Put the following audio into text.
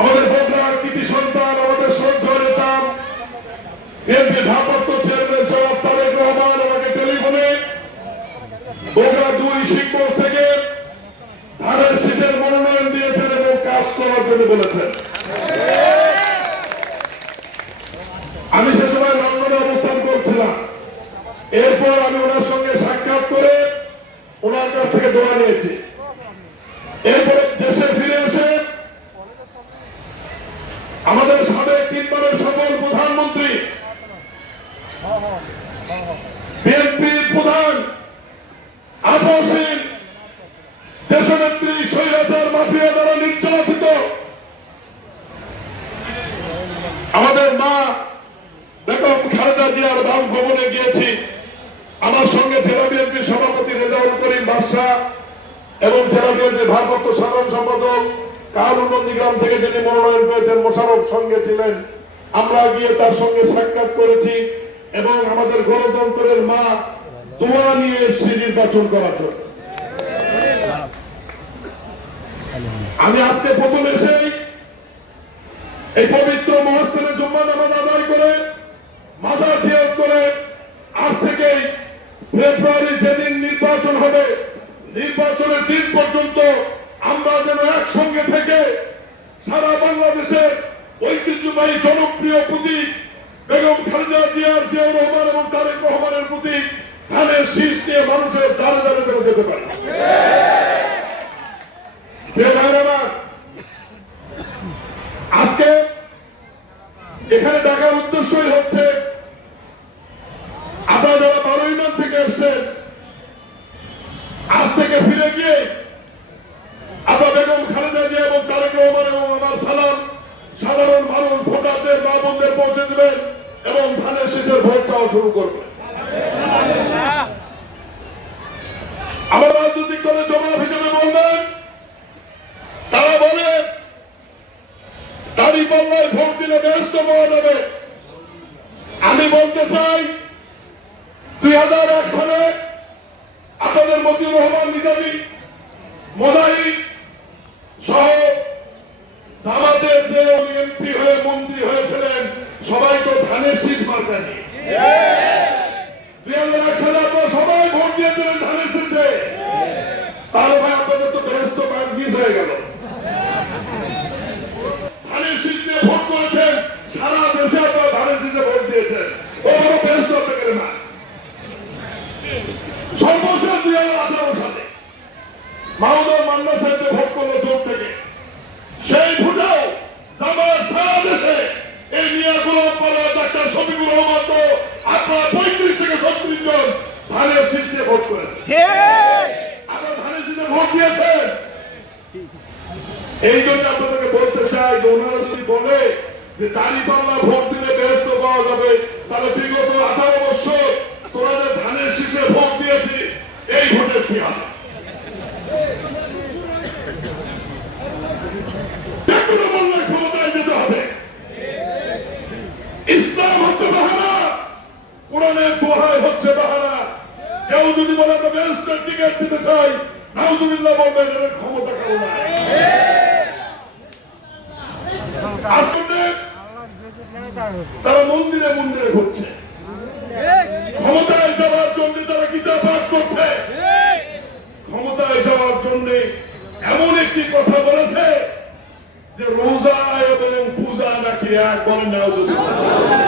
আমাদের বগুড়ার কৃতি সন্তান, আমাদের শ্রদ্ধা নেতা, এমপি ভারপ্রাপ্ত চেয়ারম্যান জনাব তারেক রহমান আমাকে টেলিফোনে বগুড়া দুই শিক্ষক থেকে ধানের শীষের মনোনয়ন দিয়েছেন এবং কাজ করার জন্য বলেছেন। আমি সে সময় লন্ডনে অবস্থান করছিলাম। এরপর আমি ওনার সঙ্গে সাক্ষাৎ করে ওনার কাছ থেকে দোয়া নিয়েছি। এরপরে দেশে ফিরে এসে আমাদের সাবেক তিনবারের সফল প্রধানমন্ত্রী। বিএনপির প্রধান আপসীন দেশনেত্রী স্বৈরাচার মাফিয়া দ্বারা নির্যাতিত। আমাদের মা বেগম খালেদা জিয়ার বাসভবনে গিয়েছি। আমার সঙ্গে জেলা বিএনপির সভাপতি রেজাউল করিম বাদশাহ এবং জেলা বিএনপির ভারপ্রাপ্ত সাধারণ সম্পাদক নন্দীগ্রাম থেকে যিনি মনোনয়ন পেয়েছেন মোশারফ সঙ্গে ছিলেন। আমরা গিয়ে তার সঙ্গে সাক্ষাৎ করেছি এবং আমাদের গণতন্ত্রের মা নিয়ে নির্বাচন করার জন্য। আমি আজকে প্রথম এই পবিত্র মহাস্থানে জুম্মা নামাজ আদায় করে মাথা করে আজ থেকেই ফেব্রুয়ারি যেদিন নির্বাচন হবে, নির্বাচনের দিন পর্যন্ত আমরা যেন একসঙ্গে থেকে সারা বাংলাদেশের ঐতিহ্যবাহী জনপ্রিয় প্রতীক বেগম খালেদা জিয়ার জিয়াউর রহমান এবং তারেক রহমানের প্রতীক ধানের শীষ নিয়ে মানুষের দ্বারে দ্বারে যেন যেতে পারে। আজকে এখানে ডাকার উদ্দেশ্যই হচ্ছে আপনারা যারা বারোইমান থেকে এসছেন, আজ থেকে ফিরে গিয়ে সাধারণ মানুষ ভোটারদের মা বোনদের পৌঁছে দেবেন এবং ধানের শেষের ভোট চাওয়া শুরু করবেন। আমার রাজনৈতিক দলের জবাব হিসেবে বলবেন, তারা বলে দাড়ি পাল্লায় ভোট দিলে ব্যস্ত পাওয়া যাবে। আমি বলতে চাই, দুই হাজার এক সালে আপনাদের মতিউর রহমান, নিজামী মোদাই সহ জামাতের যে এমপি হয়ে মন্ত্রী হয়েছিলেন সবাই তো ধানের শীষ মার্কা নিয়ে। দুই হাজার এক সালে আপনারা সবাই ভোট দিয়েছিলেন ধানের আপনাদের তো ব্যস্ত ব্যাংক মিস হয়ে গেল। ধানের ভোট করেছেন, সারা দেশে আপনারা ধানের শীষে ভোট দিয়েছেন। ও বড় ব্যস্ত না সর্বশেষ দুই হাজার আঠারো সালে মাহমুদুর মান্না সাহেবকে ভোট করল জোট থেকে। সেই শফিকুর রহমান তো আপনারা পঁয়ত্রিশ থেকে ছত্রিশ জন ধানের শীত ভোট করেছে আপনার ধানের শীতে ভোট দিয়েছেন। এই জন্য আপনাদেরকে বলতে চাই যে ওনারা যদি বলে যে দাড়ি পাল্লা ভোট দিলে ব্যস্ত পাওয়া যাবে তাহলে বিগত আঠারো বছর তোরা যে ধানের শীষে ভোট দিয়েছি এই ভোটের কি হবে যেকোনো মূল্যে ক্ষমতায় যেতে হবে ইসলাম হচ্ছে বাহানা কোরআনের দোহাই হচ্ছে বাহানা। কেউ যদি বলে আমরা বেস্টের টিকিট দিতে চাই নাউজুবিল্লাহ বলবেন এর ক্ষমতা কারণ আসলে তারা মন্দিরে মন্দিরে ঘুরছে। ক্ষমতায় যাওয়ার জন্য তারা কিতাব পাঠ করছে? ক্ষমতায় যাওয়ার জন্য এমন একটি কথা বলেছে যে রোজা এবং পূজা নাকি এক বলেন নাউজুবিল্লাহ।